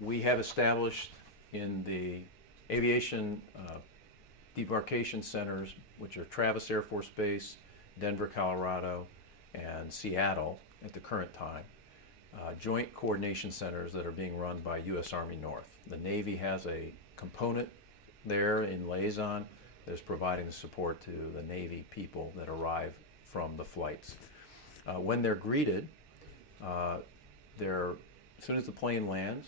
we have established in the aviation debarkation centers, which are Travis Air Force Base, Denver, Colorado, and Seattle at the current time, joint coordination centers that are being run by U.S. Army North. The Navy has a component there in liaison that is providing the support to the Navy people that arrive from the flights. When they're greeted, as soon as the plane lands,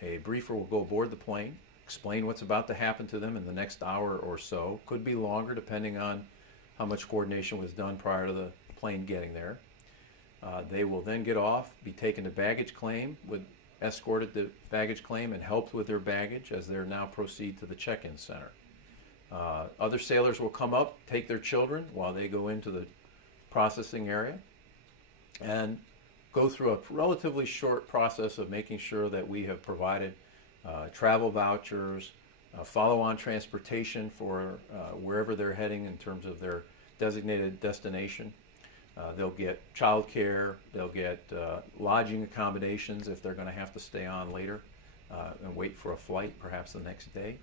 a briefer will go aboard the plane, explain what's about to happen to them in the next hour or so. Could be longer depending on how much coordination was done prior to the plane getting there. They will then get off, be taken to baggage claim, escorted to baggage claim and helped with their baggage as they're now proceed to the check-in center. Other sailors will come up, take their children while they go into the processing area and go through a relatively short process of making sure that we have provided travel vouchers, follow-on transportation for wherever they're heading in terms of their designated destination. They'll get child care, they'll get lodging accommodations if they're going to have to stay on later and wait for a flight, perhaps the next day.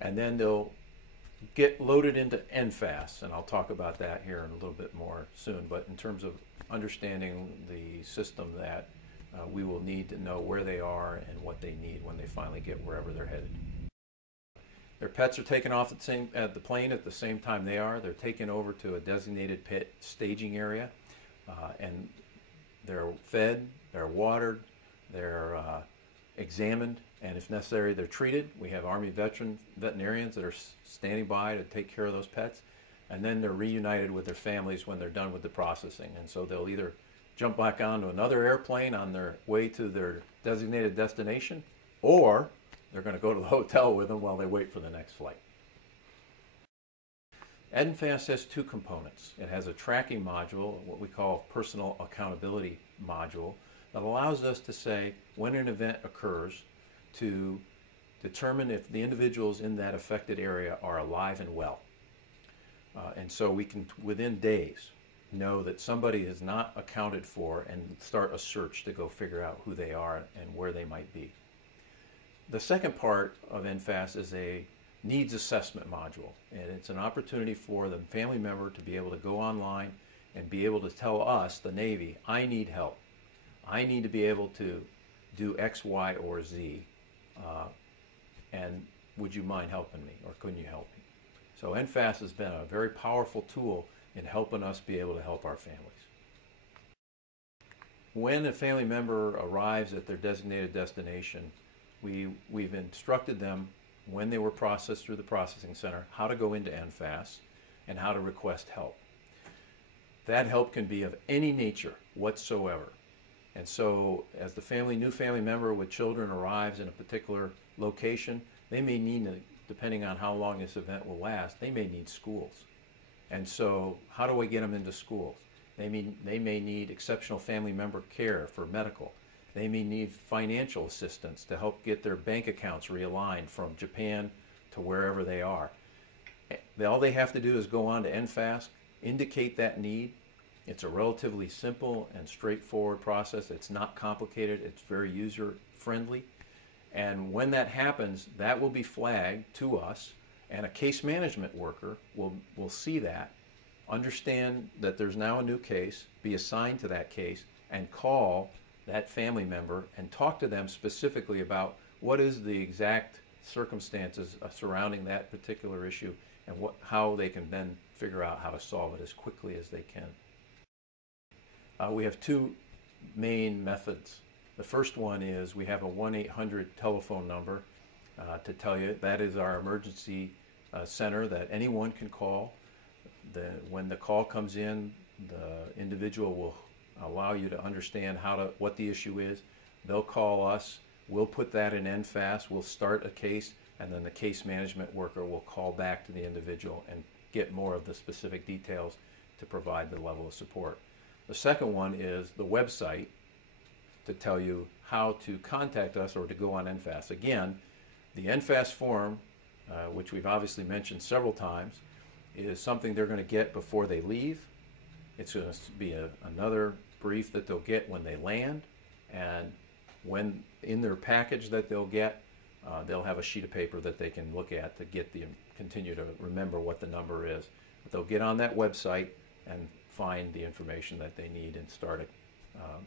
And then they'll get loaded into NFAST, and I'll talk about that here in a little bit more soon, but in terms of understanding the system that we will need to know where they are and what they need when they finally get wherever they're headed. Their pets are taken off at the plane at the same time they are. They're taken over to a designated pet staging area, and they're fed, they're watered, they're examined, and if necessary, they're treated. We have Army veterinarians that are standing by to take care of those pets, and then they're reunited with their families when they're done with the processing. And so they'll either jump back onto another airplane on their way to their designated destination, or they're going to go to the hotel with them while they wait for the next flight. NFAST has two components. It has a tracking module, what we call a personal accountability module, that allows us to say when an event occurs to determine if the individuals in that affected area are alive and well. And so we can, within days, know that somebody is not accounted for and start a search to go figure out who they are and where they might be. The second part of NFAST is a needs assessment module, and it's an opportunity for the family member to be able to go online and be able to tell us, the Navy, I need help. I need to be able to do X, Y, or Z, and would you mind helping me, or couldn't you help me? So NFAST has been a very powerful tool in helping us be able to help our families. When a family member arrives at their designated destination, we've instructed them when they were processed through the processing center how to go into NFAST and how to request help. That help can be of any nature whatsoever. And so as the new family member with children arrives in a particular location, they may need, depending on how long this event will last, they may need schools. And so how do I get them into schools? They may need exceptional family member care for medical. They may need financial assistance to help get their bank accounts realigned from Japan to wherever they are. All they have to do is go on to NFAST, indicate that need. It's a relatively simple and straightforward process. It's not complicated. It's very user-friendly. And when that happens, that will be flagged to us, and a case management worker will see that, understand that there's now a new case, be assigned to that case, and call that family member and talk to them specifically about what is the exact circumstances surrounding that particular issue and how they can then figure out how to solve it as quickly as they can. We have two main methods. The first one is we have a 1-800 telephone number to tell you that is our emergency center that anyone can call. When the call comes in, the individual will allow you to understand what the issue is. They'll call us. We'll put that in NFAST. We'll start a case, and then the case management worker will call back to the individual and get more of the specific details to provide the level of support. The second one is the website to tell you how to contact us or to go on NFAST. Again, the NFAST form, which we've obviously mentioned several times, is something they're going to get before they leave. It's going to be another brief that they'll get when they land, and when in their package that they'll have a sheet of paper that they can look at to continue to remember what the number is. But they'll get on that website and find the information that they need and start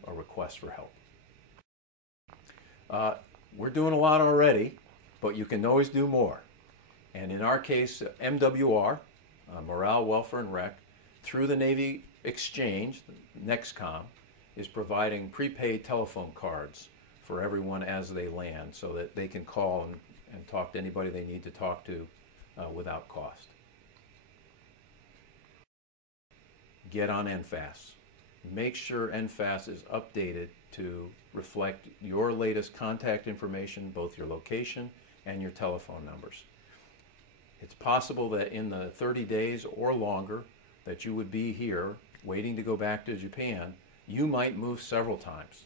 a request for help. We're doing a lot already, but you can always do more. And in our case, MWR, Morale, Welfare, and Rec, through the Navy Exchange, NEXCOM, is providing prepaid telephone cards for everyone as they land so that they can call and talk to anybody they need to talk to without cost. Get on NFAST. Make sure NFAST is updated to reflect your latest contact information, both your location and your telephone numbers. It's possible that in the 30 days or longer that you would be here waiting to go back to Japan, you might move several times.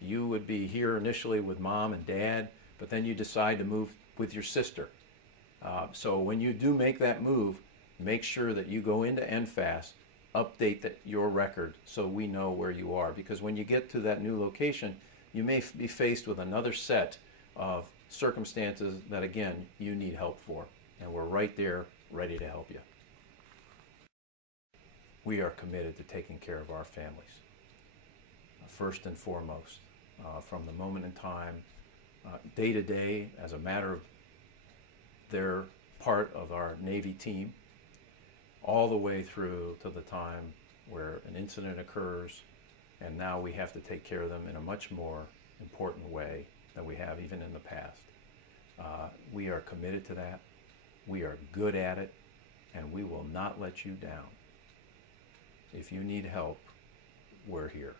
You would be here initially with mom and dad, but then you decide to move with your sister. So when you do make that move, make sure that you go into NFAST, update your record so we know where you are. Because when you get to that new location, you may be faced with another set of circumstances that, again, you need help for. And we're right there, ready to help you. We are committed to taking care of our families, first and foremost, from the moment in time, day to day, as a matter of their part of our Navy team, all the way through to the time where an incident occurs, and now we have to take care of them in a much more important way than we have even in the past. We are committed to that. We are good at it, and we will not let you down. If you need help, we're here.